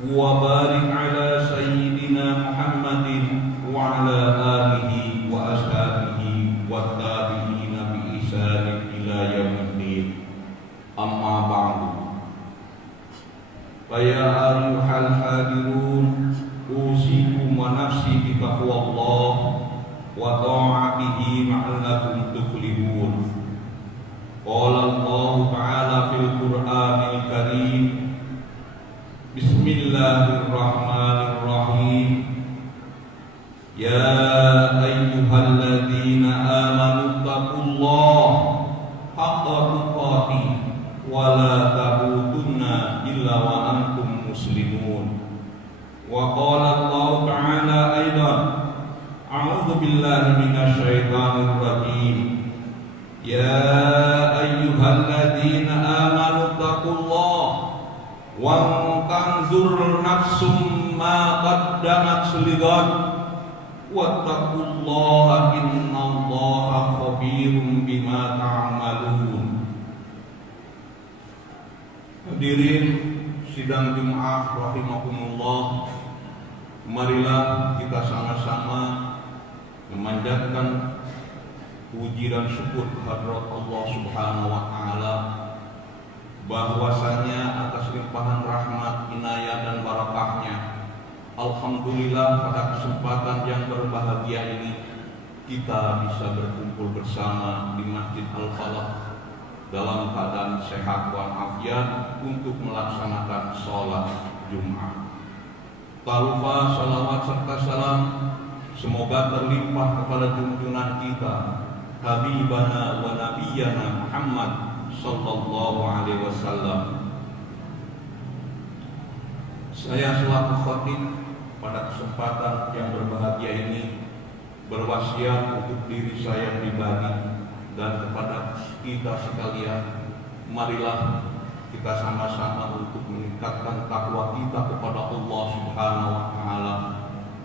وبارك على سيدنا محمد وعلى آله وأصحابه والتابعين بإحسان إلى يوم الدين. أما بعد، فيا أيها الحاضرون، أوصيكم ونفسي بتقوى الله وطاعته لعلكم تفلحون. قال الله تعالى في القرآن الكريم: بسم الله الرحمن الرحيم. يا أيها الذين آمنوا اتقوا الله حق تقاته ولا تموتن إلا وأنتم مسلمون. وقال الله تعالى أيضا: أعوذ بالله من الشيطان الرجيم. يا أيها الذين آمنوا اتقوا الله وانظر نفس ما قدمت لغد واتقوا الله إن الله خبير بما تعملون. Hadirin sidang Jumat rahimakumullah, marilah kita sama-sama memanjatkan puji dan syukur kehadirat Allah Subhanahu wa taala bahwasanya atas limpahan rahmat, inayah dan barakahnya, alhamdulillah pada kesempatan yang berbahagia ini kita bisa berkumpul bersama di Masjid Al-Falah dalam keadaan sehat walafiat untuk melaksanakan sholat Jumat. Tak lupa salawat serta salam semoga terlimpah kepada junjungan kita, Habibana wa Nabiyana Muhammad sallallahu alaihi wasallam. Saya selaku khatib pada kesempatan yang berbahagia ini berwasiat untuk diri saya pribadi dan kepada kita sekalian, marilah kita sama-sama untuk meningkatkan takwa kita kepada Allah Subhanahu wa taala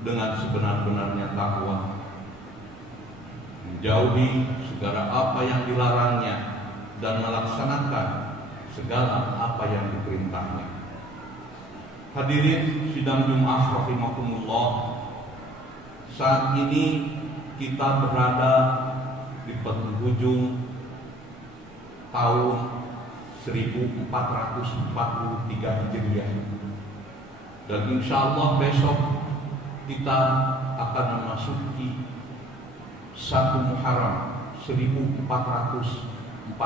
dengan sebenar-benarnya takwa, menjauhi segala apa yang dilarangnya dan melaksanakan segala apa yang diperintahnya. Hadirin sidang Jumat rahimakumullah, saat ini kita berada di penghujung tahun 1443 Hijriah, dan insya Allah besok kita akan memasuki 1 Muharram 1444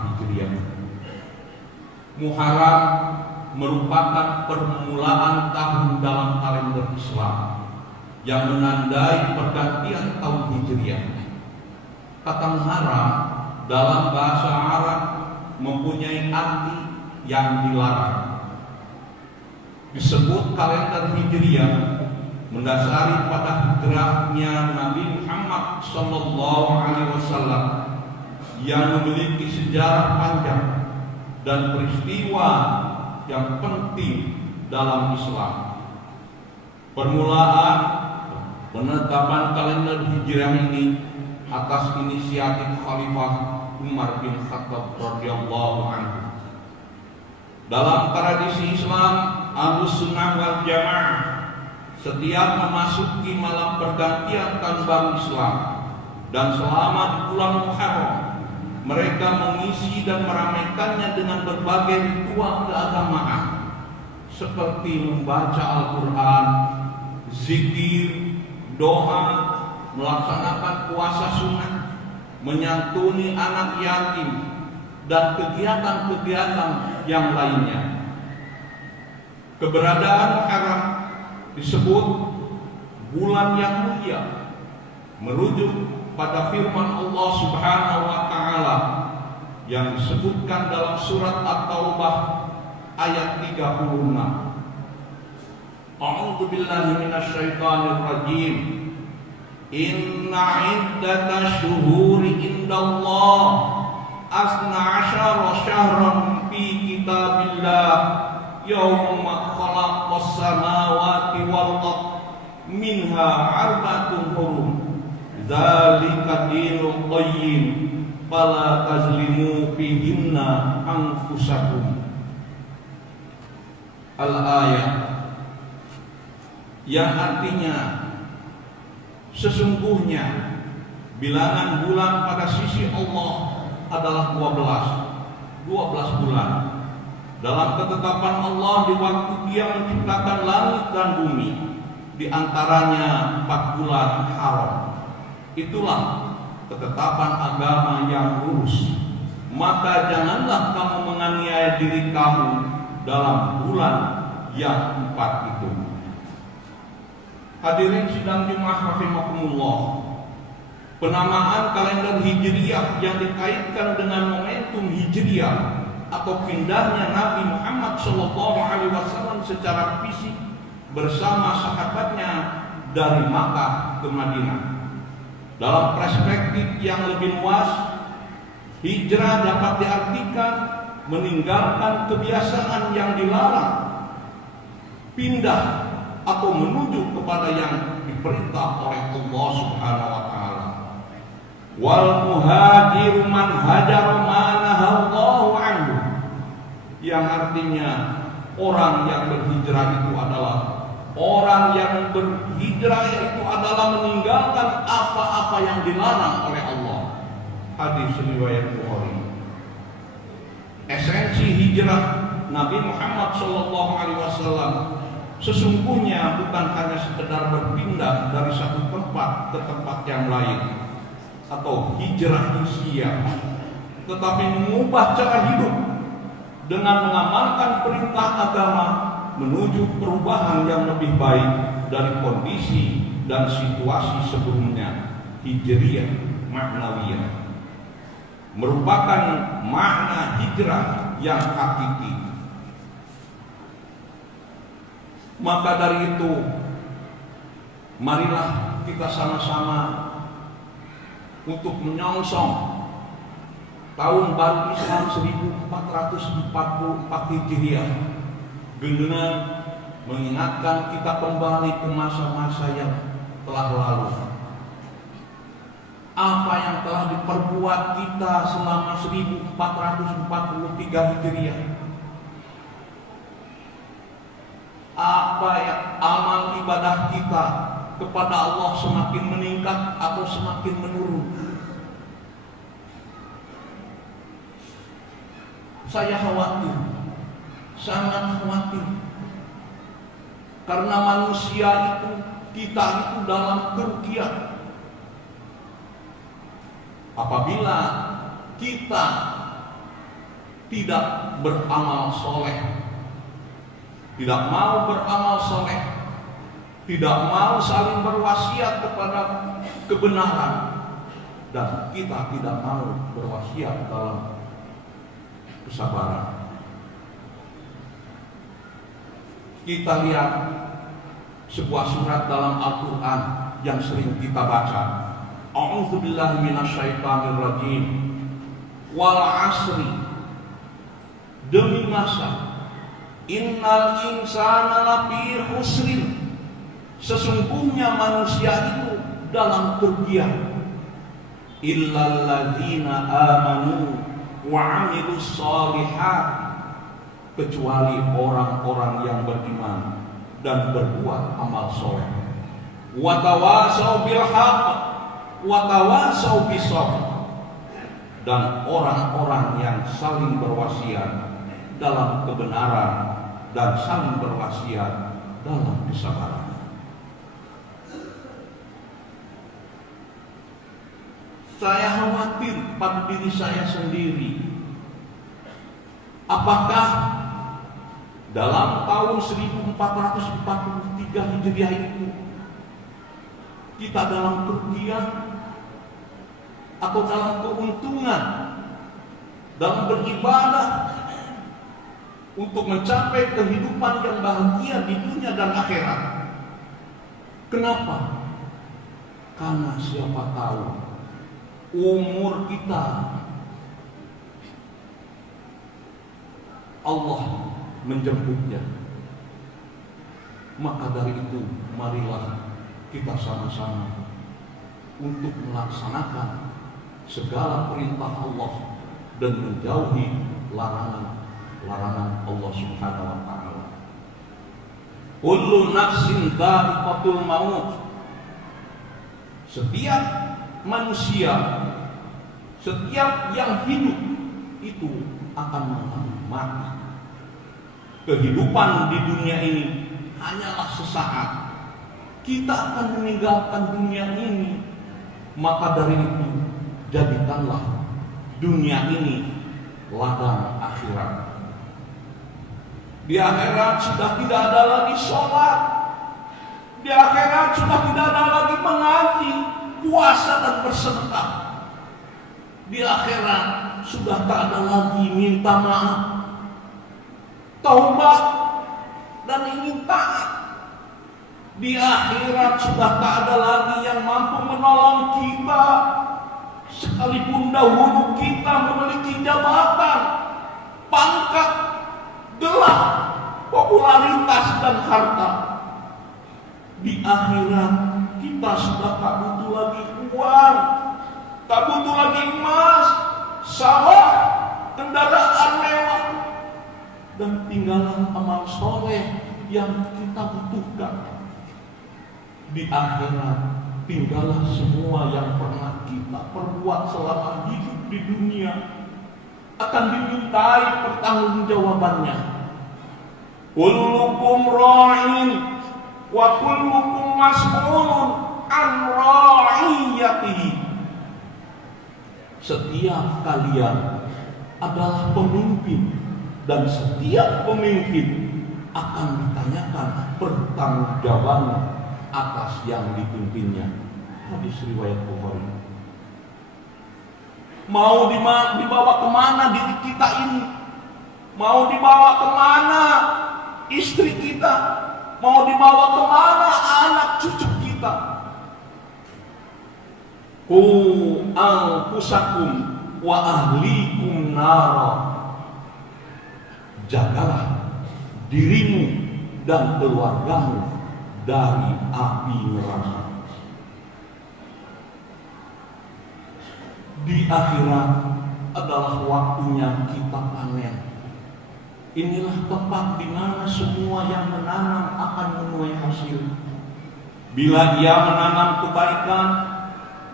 Hijriah. Muharram merupakan permulaan tahun dalam kalender Islam yang menandai pergantian tahun Hijriah. Kata Muharram dalam bahasa Arab mempunyai arti yang dilarang. Disebut kalender Hijriah mendasari pada hijrahnya Nabi Muhammad sallallahu alaihi wasallam yang memiliki sejarah panjang dan peristiwa yang penting dalam Islam. Permulaan penetapan kalender Hijriah ini atas inisiatif Khalifah Umar bin Khattab radhiyallahu anhu. Dalam tradisi Islam Ahlus Sunnah wal Jamaah, setiap memasuki malam pergantian tahun baru Islam dan selama di bulan Muharram, mereka mengisi dan meramaikannya dengan berbagai ritual keagamaan seperti membaca Al-Quran, zikir, doa, melaksanakan puasa sunnah, menyantuni anak yatim, dan kegiatan-kegiatan yang lainnya. Keberadaan Muharram disebut bulan yang mulia merujuk pada firman Allah Subhanahu wa taala yang disebutkan dalam surat At-Taubah ayat 36. A'udzu billahi minasyaitonir rajim. Inna iddatash syuhuri indallah asna asyara syahran fi kitabillah yauma khalaqas samawati wal ardh minha arba'atun hurum dzalika dinul qayyim fala tazlimu fihinna anfusakum. Al-ayat, yang artinya sesungguhnya bilangan bulan pada sisi Allah adalah 12 bulan dalam ketetapan Allah di waktu Dia menciptakan langit dan bumi, di antaranya 4 bulan haram. Itulah ketetapan agama yang lurus. Maka janganlah kamu menganiaya diri kamu dalam bulan yang 4 itu. Hadirin sidang Jumat rahimakumullah, penamaan kalender Hijriyah yang dikaitkan dengan momentum Hijriyah atau pindahnya Nabi Muhammad SAW secara fisik bersama sahabatnya dari Makkah ke Madinah. Dalam perspektif yang lebih luas, hijrah dapat diartikan meninggalkan kebiasaan yang dilarang, pindah atau menuju kepada yang diperintah oleh Allah Subhanahu wa taala. Wal muhajiru man hajara ma nahallahu anhu, yang artinya orang yang berhijrah itu adalah meninggalkan apa-apa yang dilarang oleh Allah. Hadis riwayat Bukhari. Esensi hijrah Nabi Muhammad SAW sesungguhnya bukan hanya sekedar berpindah dari satu tempat ke tempat yang lain atau hijrah hisiah, tetapi mengubah cara hidup dengan mengamalkan perintah agama menuju perubahan yang lebih baik dari kondisi dan situasi sebelumnya. Hijriyah maknawiyah merupakan makna hijrah yang hakiki. Maka dari itu, marilah kita sama-sama untuk menyongsong tahun baru Islam 1444 Hijriah dengan mengingatkan kita kembali ke masa-masa yang telah lalu. Apa yang telah diperbuat kita selama 1443 Hijriah? Apa yang amal ibadah kita kepada Allah semakin meningkat atau semakin menurun? Saya khawatir, sangat khawatir, karena manusia itu, kita itu dalam kerugian apabila kita tidak beramal soleh, tidak mau beramal soleh, tidak mau saling berwasiat kepada kebenaran, dan kita tidak mau berwasiat dalam kesabaran. Kita lihat sebuah surat dalam Al-Quran yang sering kita baca. A'udzubillahi minasyaitonirrajim. Wal asri, demi masa, innal insana lafi khusrin, sesungguhnya manusia itu dalam kerugian, illal ladzina amanu wa 'amilus shalihat, kecuali orang-orang yang beriman dan berbuat amal soleh. Wa tawasau bil haqq wa tawasau bis sabr, dan orang-orang yang saling berwasiat dalam kebenaran dan saling berwasiat dalam kesabaran. Saya khawatir pada diri saya sendiri, apakah dalam tahun 1443 Hijriah itu kita dalam kerugian atau dalam keuntungan dalam beribadah untuk mencapai kehidupan yang bahagia di dunia dan akhirat? Kenapa? Karena siapa tahu umur kita Allah menjemputnya. Maka dari itu, marilah kita sama-sama untuk melaksanakan segala perintah Allah dan menjauhi larangan-larangan Allah Subhanahu wa taala. Kullu nafsin dha'iqatul maut. Setiap manusia, setiap yang hidup itu akan mengalami mati. Kehidupan di dunia ini hanyalah sesaat. Kita akan meninggalkan dunia ini. Maka dari itu, jadikanlah dunia ini ladang akhirat. Di akhirat sudah tidak ada lagi sholat. Di akhirat sudah tidak ada lagi mengaji, puasa dan bersedekah. Di akhirat sudah tak ada lagi minta maaf, taubat dan ingin taat. Di akhirat sudah tak ada lagi yang mampu menolong kita, sekalipun dahulu kita memiliki jabatan, pangkat, gelar, popularitas dan harta. Di akhirat kita sudah tak butuh lagi uang, tak butuh lagi emas, sawah, kendaraan mewah, dan tinggallah amal soleh yang kita butuhkan. Di akhirat tinggallah semua yang pernah kita perbuat selama hidup di dunia akan dimintai pertanggungjawabannya. Kullukum ra'in wa kullukum mas'ulun an ra'iyatihi. Setiap kalian adalah pemimpin dan setiap pemimpin akan ditanyakan pertanggungjawabannya atas yang dipimpinnya. Hadis riwayat Bukhari. Mau dibawa kemana diri kita ini? Mau dibawa kemana istri kita? Mau dibawa kemana anak cucu kita? Qu anfusakum wa ahlikum nara. Jagalah dirimu dan keluargamu dari api neraka. Di akhirat adalah waktunya kita panen. Inilah tempat di mana semua yang menanam akan menuai hasil. Bila dia menanam kebaikan,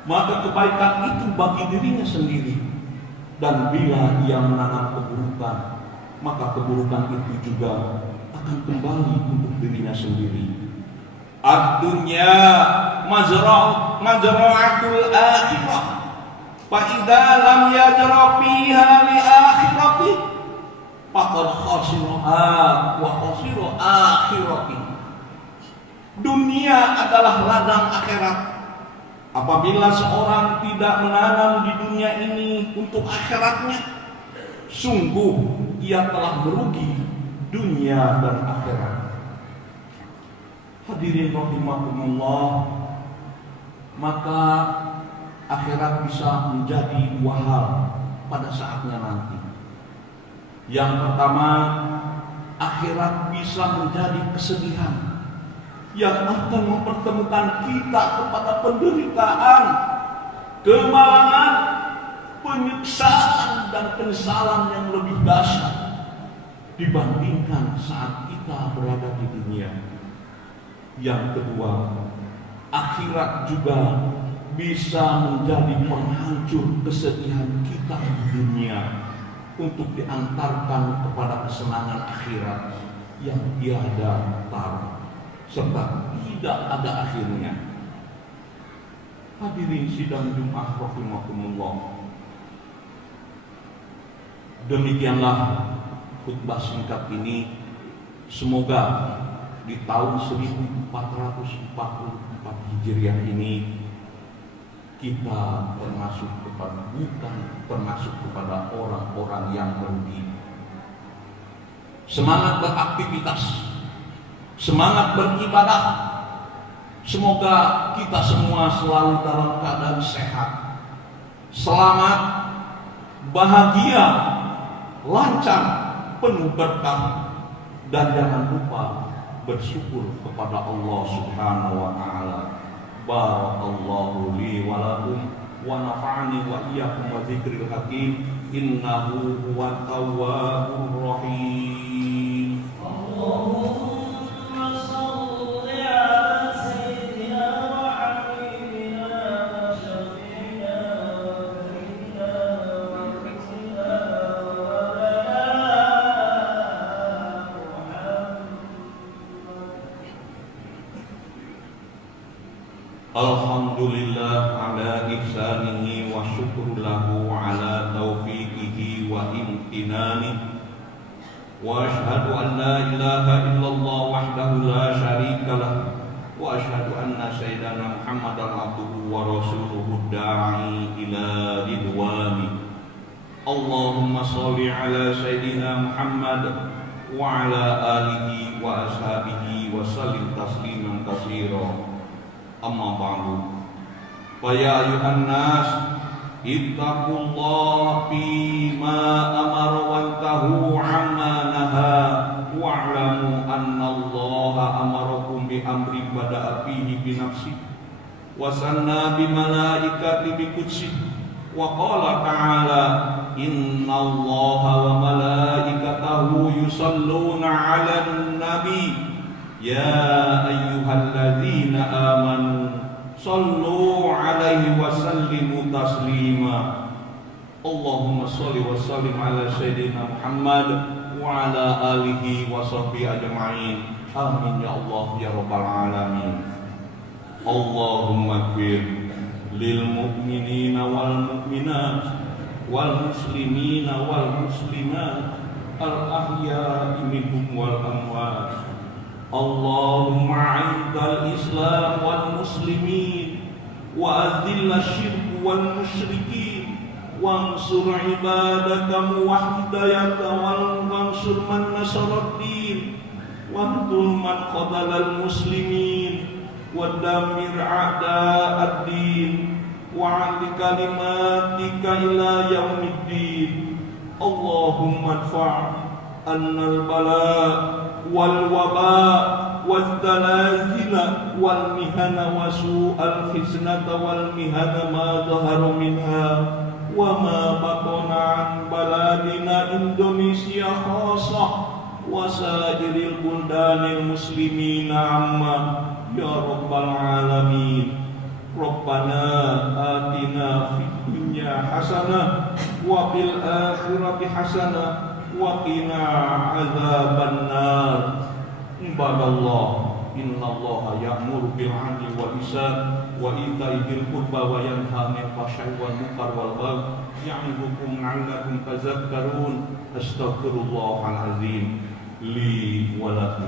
maka kebaikan itu bagi dirinya sendiri. Dan bila dia menanam keburukan, maka keburukan itu juga akan kembali untuk dirinya sendiri. Ad-dunya mazra'atul akhirah. Fa idza lam yajra fiha li akhirati faqad khasira wa khasira akhirati. Dunia adalah ladang akhirat. Apabila seorang tidak menanam di dunia ini untuk akhiratnya, sungguh ia telah merugi dunia dan akhirat. Hadirin rahimakumullah, maka akhirat bisa menjadi dua hal pada saatnya nanti. Yang pertama, akhirat bisa menjadi kesedihan yang akan mempertemukan kita kepada penderitaan, kemalangan, penyiksaan dan penyesalan yang lebih dahsyat dibandingkan saat kita berada di dunia. Yang kedua, akhirat juga bisa menjadi penghancur kesedihan kita di dunia untuk diantarkan kepada kesenangan akhirat yang tiada tara serta tidak ada akhirnya. Hadirin sidang Jumat rahimakumullah, demikianlah khutbah singkat ini. Semoga di tahun 1444 Hijriah ini kita bukan termasuk kepada orang-orang yang merugi. Semangat beraktivitas, semangat beribadah. Semoga kita semua selalu dalam keadaan sehat, selamat, bahagia, lancar, penuh berkah, dan jangan lupa bersyukur kepada Allah Subhanahu wa taala. Barakallahu li wa lakum wa nafa'ani wa iyyakum wa dzikril hakim. Innahu huwat tawwabur rahim. Allahumma Alhamdulillah ala ihsanihi wa syukru lahu ala taufiqihi wa imtinani. Wa ashhadu an la ilaha illallah wahdahu la syarika lah. Wa ashhadu anna sayyidana Muhammadan abduhu wa rasuluhu da'i ila ridwani. Allahumma sholli ala sayyidina Muhammad wa ala alihi wa ashabihi wa sallim tasliman katsira. Amma ba'du. Fa ya ayuhan nas ittaqullaha bima amara wantahu amma naha wa'lamu anna Allaha amarakum bi amri bada'a fihi bi nafsi wa sanna bi malaikati bi qudsi wa qala ta'ala inna Allaha wa malaikatahu yusalluna 'alan nabi ya ayyuhalladzina amanu sallu alaihi wa sallimu taslima. Allahumma sholli wa sallim ala sayyidina Muhammad wa ala alihi wa sahbihi ajma'in. Amin ya Allah ya rabbal alamin. Allahumma ighfir lil mu'minina wal mu'minat wal muslimina wal muslimat al ahya'i minhum wal amwat. Allahumma a'idhal islam wal muslimin wa adhilla syirk wal musyrikin wa ansur ibadaka muwahhidayaka wal wansur man nasaraddin wa antul man qadalal muslimin wa damir a'da'ad-din wa 'ali kalimatika ila yaumiddin. Allahumma adfa' annal bala' wal waba wal zalazila wal mihana wa su'al fitnata wal mihana ma dhahara minha wa ma batana an baladina Indonesia khassah wa sairil buldanil muslimina amma ya rabbal alamin. Rabbana atina fid dunya hasanah wa fil akhirati hasanah wa qina azaban nar. Ibadallah, innallaha ya'muru bil 'adli wal ihsan wa ita'i dzil qurba wa yanha 'anil fahsya'i wal munkar wal baghi ya'idukum 'allakum tadhakkarun. Astaghfirullahal azim li wa lakum.